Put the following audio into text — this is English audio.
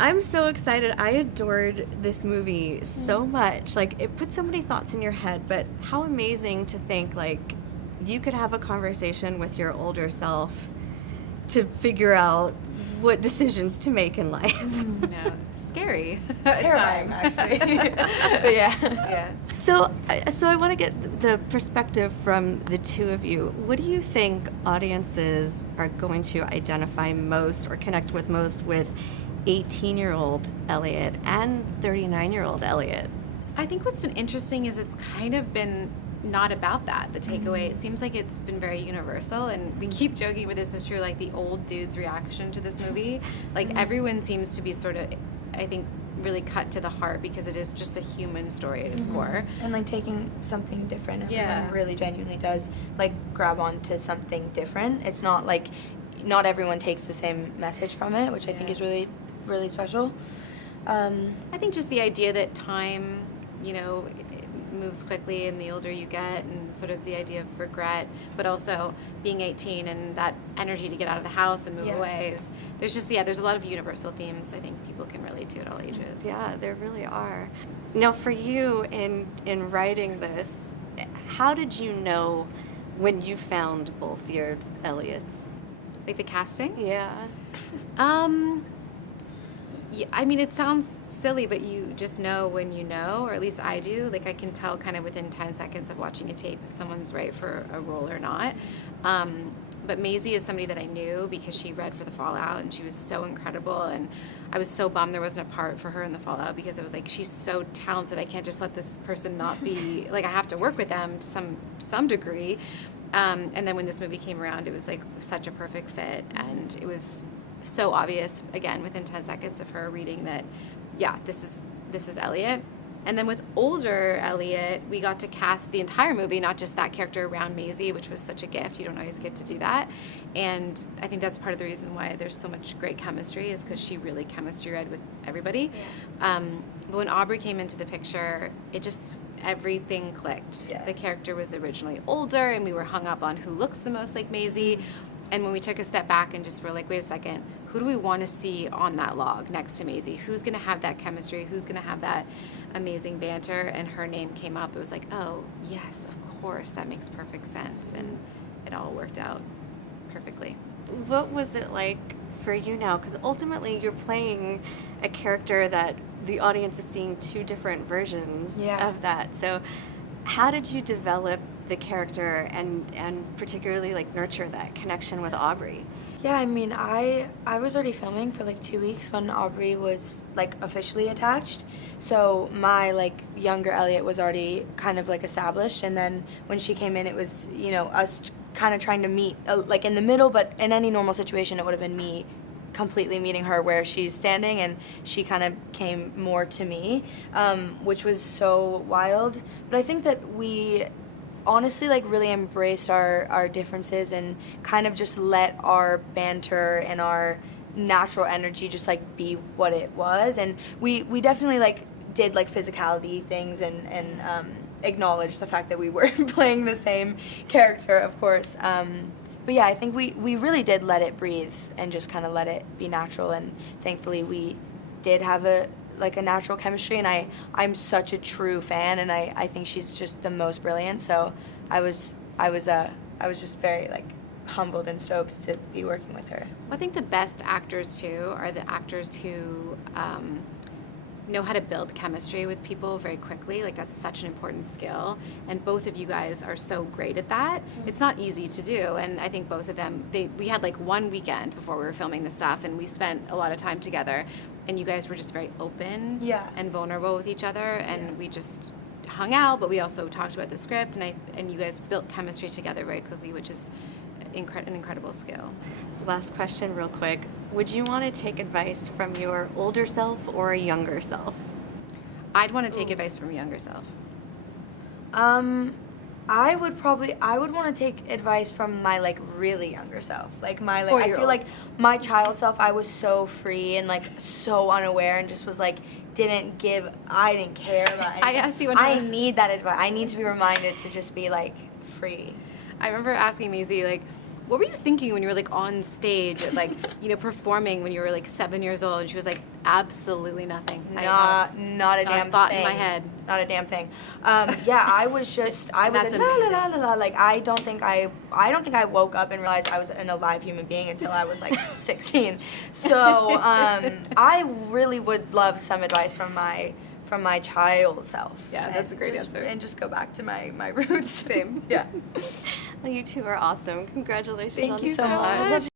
I'm so excited. I adored this movie so much. Like, it put so many thoughts in your head, but how amazing to think, like, you could have a conversation with your older self to figure out what decisions to make in life. No, scary. Terrifying, actually. But yeah. Yeah. So I want to get the perspective from the two of you. What do you think audiences are going to identify most or connect with most with 18-year-old Elliot and 39-year-old Elliot? I think what's been interesting is it's kind of been not about that, the takeaway. It seems like it's been very universal, and we keep joking, but this is true, like the old dude's reaction to this movie. Like everyone seems to be sort of, I think, really cut to the heart because it is just a human story at its core. And like taking something different. Everyone Yeah. really genuinely does like grab onto something different. It's not like not everyone takes the same message from it, which I think is really, really special. I think just the idea that time, you know, it moves quickly and the older you get, and sort of the idea of regret, but also being 18 and that energy to get out of the house and move away. There's just, there's a lot of universal themes I think people can relate to at all ages. Yeah, there really are. Now, for you in writing this, how did you know when you found both your Elliots? Like the casting? Yeah. Yeah, I mean, it sounds silly, but you just know when you know, or at least I do. Like, I can tell kind of within 10 seconds of watching a tape if someone's right for a role or not. But Maisy is somebody that I knew because she read for The Fallout, and she was so incredible. And I was so bummed there wasn't a part for her in The Fallout because I was like, she's so talented. I can't just let this person not be, like, I have to work with them to some degree. And then when this movie came around, it was like such a perfect fit, and it was so obvious, again, within 10 seconds of her reading that, yeah, this is Elliot. And then with older Elliot, we got to cast the entire movie, not just that character around Maisy, which was such a gift. You don't always get to do that. And I think that's part of the reason why there's so much great chemistry, is because she really chemistry read with everybody. Yeah. But when Aubrey came into the picture, it just, everything clicked. Yeah. The character was originally older, and we were hung up on who looks the most like Maisy. And when we took a step back and just were like, wait a second, who do we want to see on that log next to Maisy? Who's going to have that chemistry? Who's going to have that amazing banter? And her name came up. It was like, oh, yes, of course. That makes perfect sense. And it all worked out perfectly. What was it like for you now? Because ultimately you're playing a character that the audience is seeing two different versions of that. So how did you develop the character and particularly like nurture that connection with Aubrey? Yeah, I mean, I was already filming for like 2 weeks when Aubrey was like officially attached. So my like younger Elliot was already kind of like established, and then when she came in, it was, you know, us kind of trying to meet like in the middle, but in any normal situation it would have been me completely meeting her where she's standing, and she kind of came more to me, which was so wild. But I think that we honestly like really embraced our differences and kind of just let our banter and our natural energy just like be what it was. And we definitely like did like physicality things and acknowledged the fact that we were playing the same character, of course. But yeah, I think we really did let it breathe and just kind of let it be natural, and thankfully we did have a natural chemistry, and I'm such a true fan, and I think she's just the most brilliant. So I was just very like humbled and stoked to be working with her. Well, I think the best actors too are the actors who know how to build chemistry with people very quickly. Like, that's such an important skill, and both of you guys are so great at that. It's not easy to do, and I think both of them, we had like one weekend before we were filming the stuff, and we spent a lot of time together, and you guys were just very open and vulnerable with each other, and we just hung out, but we also talked about the script, and you guys built chemistry together very quickly, which is an incredible skill. So last question real quick. Would you want to take advice from your older self or a younger self? I'd want to take advice from your younger self. I would want to take advice from my like really younger self. Like my like I feel like my child self, I was so free and like so unaware and just was like I didn't care about anything. I asked you I need that advice. I need to be reminded to just be like free. I remember asking Maisy, like, What were you thinking when you were like on stage, like, you know, performing when you were like 7 years old? And she was like, absolutely nothing. Not a damn thought thing. in my head. Not a damn thing. Yeah, I was just, I was That's like, la la la la la. Like, I don't think I woke up and realized I was an alive human being until I was like 16. So I really would love some advice from my child self. Yeah, that's a great answer. And just go back to my roots. Same. Yeah. Well, you two are awesome. Congratulations. Thank on you the so show. much.